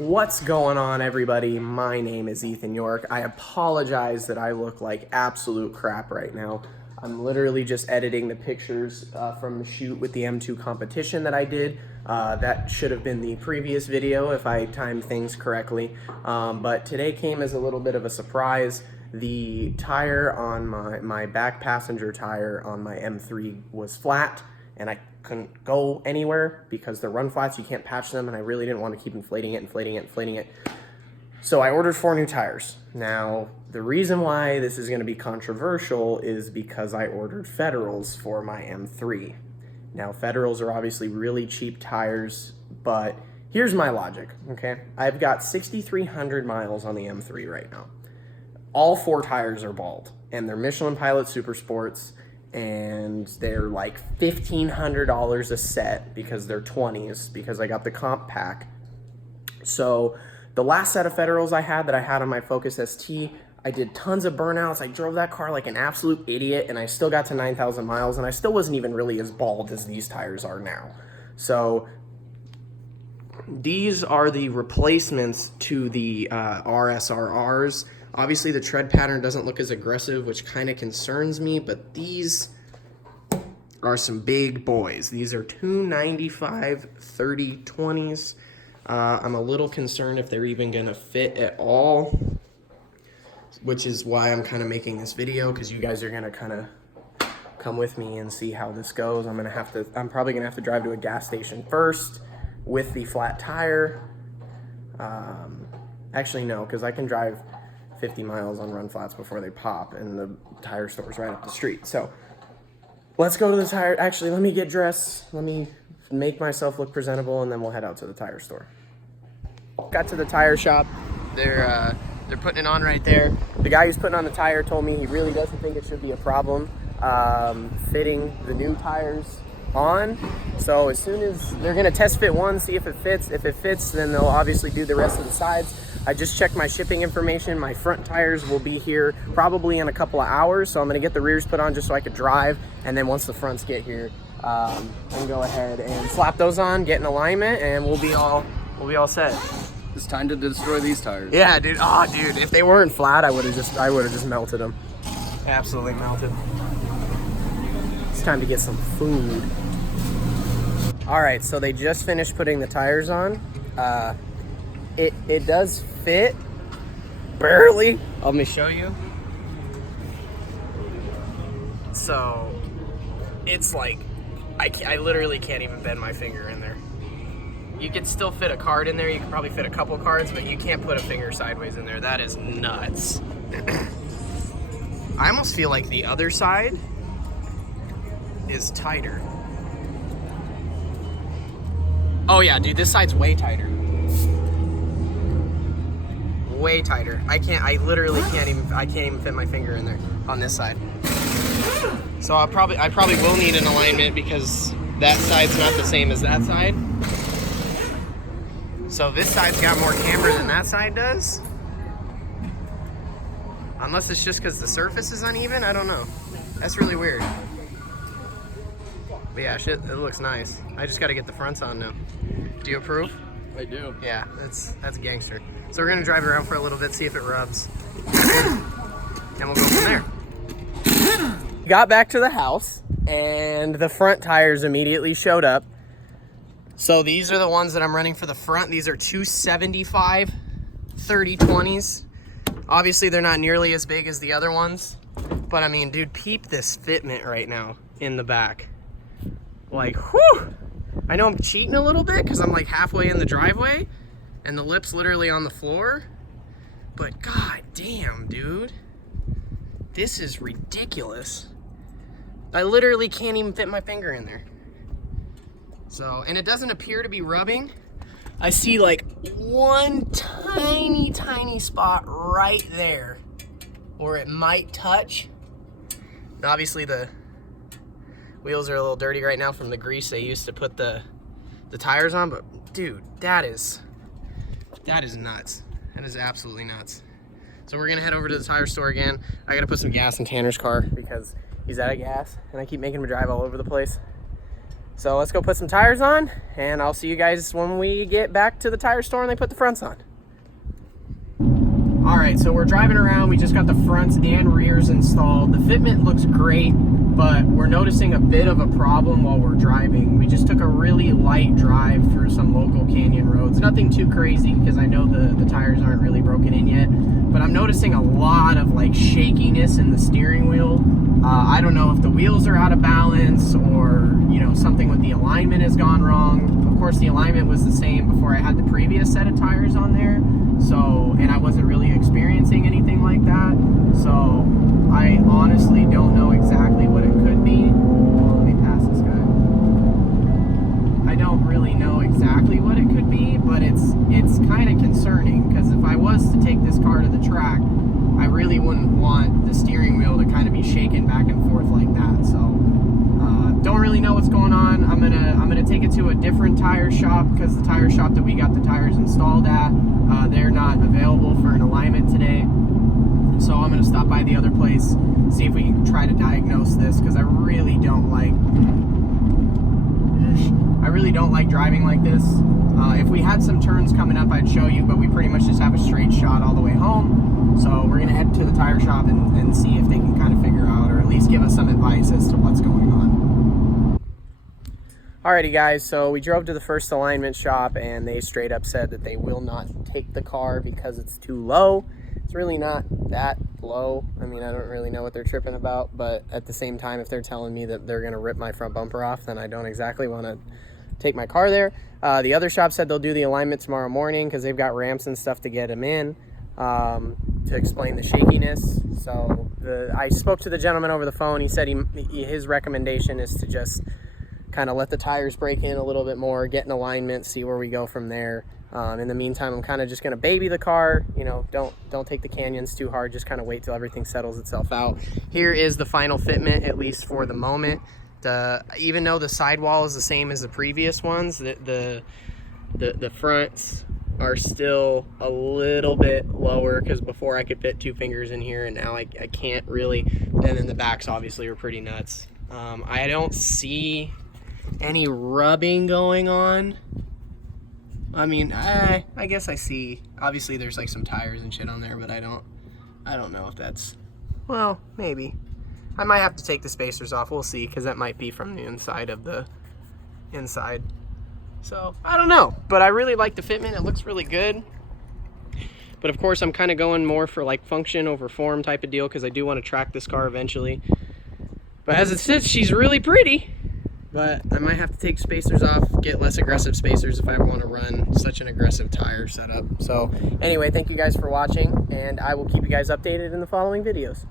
What's going on, everybody? My name is Ethan Yorke. I apologize that I look like absolute crap right now. I'm literally just editing the pictures from the shoot with the M2 competition that I did. That should have been the previous video if I timed things correctly. But today came as a little bit of a surprise. The tire on my back passenger tire on my M3 was flat, and I couldn't go anywhere because they're run flats, you can't patch them, and I really didn't want to keep inflating it. So I ordered 4 new tires. Now, the reason why this is going to be controversial is because I ordered Federals for my M3. Now, Federals are obviously really cheap tires, but here's my logic, okay? I've got 6,300 miles on the M3 right now. All 4 tires are bald, and they're Michelin Pilot Super Sports, and they're like $1,500 a set because they're 20s, because I got the comp pack. So the last set of Federals I had on my Focus ST, I did tons of burnouts. I drove that car like an absolute idiot, and I still got to 9,000 miles, and I still wasn't even really as bald as these tires are now. So these are the replacements to the RSRRs. Obviously, the tread pattern doesn't look as aggressive, which kind of concerns me, but these are some big boys. These are 295 30/20s. I'm a little concerned if they're even going to fit at all, which is why I'm kind of making this video, because you guys are going to kind of come with me and see how this goes. I'm probably going to have to drive to a gas station first with the flat tire. Actually, no, because I can drive 50 miles on run flats before they pop, and the tire store's right up the street. So let's go to the tire. Actually, let me get dressed. Let me make myself look presentable, and then we'll head out to the tire store. Got to the tire shop. They're putting it on right there. The guy who's putting on the tire told me he really doesn't think it should be a problem fitting the new tires on. So as soon as they're gonna test fit one, see if it fits. If it fits, then they'll obviously do the rest of the sides. I just checked my shipping information. My front tires will be here probably in a couple of hours, so I'm gonna get the rears put on just so I could drive, and then once the fronts get here, I can go ahead and slap those on, get in alignment, and we'll be all set. It's time to destroy these tires. Yeah, dude. Oh, dude. If they weren't flat, I would have just melted them. Absolutely melted. It's time to get some food. All right, so they just finished putting the tires on. It does fit, barely. Let me show you. So it's like I literally can't even bend my finger in there. You could still fit a card in there. You could probably fit a couple cards, but you can't put a finger sideways in there. That is nuts. I almost feel like the other side is tighter. Oh yeah, dude, this side's way tighter. Way tighter. I literally can't even fit my finger in there on this side. So I probably will need an alignment because that side's not the same as that side. So this side's got more camber than that side does. Unless it's just because the surface is uneven, I don't know. That's really weird. But yeah, shit, it looks nice. I just got to get the fronts on now. Do you approve? I do. Yeah, that's gangster. So we're gonna drive around for a little bit, see if it rubs, and we'll go from there. Got back to the house, and the front tires immediately showed up. So these are the ones that I'm running for the front. These are 275 30/20s. Obviously, they're not nearly as big as the other ones, but I mean, dude, peep this fitment right now in the back. Like, whew! I know I'm cheating a little bit because I'm like halfway in the driveway and the lip's literally on the floor, but god damn, dude, this is ridiculous. I literally can't even fit my finger in there. So, and it doesn't appear to be rubbing. I see like one tiny spot right there where it might touch. Obviously the wheels are a little dirty right now from the grease they used to put the tires on, but dude, that is nuts. That is absolutely nuts. So we're gonna head over to the tire store again. I gotta put some gas in Tanner's car because he's out of gas and I keep making him drive all over the place. So let's go put some tires on, and I'll see you guys when we get back to the tire store and they put the fronts on. All right, so we're driving around. We just got the fronts and rears installed. The fitment looks great, but we're noticing a bit of a problem while we're driving. We just took a really light drive through some local canyon roads. Nothing too crazy because I know the tires aren't really broken in yet, but I'm noticing a lot of like shakiness in the steering wheel. I don't know if the wheels are out of balance or, you know, something with the alignment has gone wrong. Of course, the alignment was the same before I had the previous set of tires on there. So, and I wasn't really experiencing anything like that. So, I honestly don't know exactly what it could be. Let me pass this guy. I don't really know exactly what it could be, but it's kind of concerning because if I was to take this car to the track, I really wouldn't want the steering wheel to kind of be shaken back and forth like that. So, don't really know what's going on. I'm gonna take it to a different tire shop because the tire shop that we got the tires installed at, they're not available for an alignment today. So I'm gonna stop by the other place, see if we can try to diagnose this because I really don't like driving like this. If we had some turns coming up, I'd show you, but we pretty much just have a straight shot all the way home. So we're gonna head to the tire shop and see if they can kind of figure out, or at least give us some advice as to what's going on. Alrighty guys, so we drove to the first alignment shop and they straight up said that they will not take the car because it's too low. It's really not that low. I mean, I don't really know what they're tripping about, but at the same time, if they're telling me that they're gonna rip my front bumper off, then I don't exactly wanna take my car there. The other shop said they'll do the alignment tomorrow morning because they've got ramps and stuff to get them in to explain the shakiness. So I spoke to the gentleman over the phone. He said his recommendation is to just kind of let the tires break in a little bit more, get an alignment, see where we go from there. In the meantime, I'm kind of just going to baby the car. You know, don't take the canyons too hard. Just kind of wait till everything settles itself out. Here is the final fitment, at least for the moment. Even though the sidewall is the same as the previous ones, the fronts are still a little bit lower because before I could fit 2 fingers in here and now I can't really. And then the backs obviously are pretty nuts. I don't see any rubbing going on. I mean, I guess I see. Obviously, there's like some tires and shit on there, but I don't know if that's. Well, maybe. I might have to take the spacers off. We'll see, because that might be from the inside of the inside. So I don't know, but I really like the fitment. It looks really good. But of course, I'm kind of going more for like function over form type of deal because I do want to track this car eventually. But as it sits, she's really pretty. But I might have to take spacers off, get less aggressive spacers if I want to run such an aggressive tire setup. So anyway, thank you guys for watching, and I will keep you guys updated in the following videos.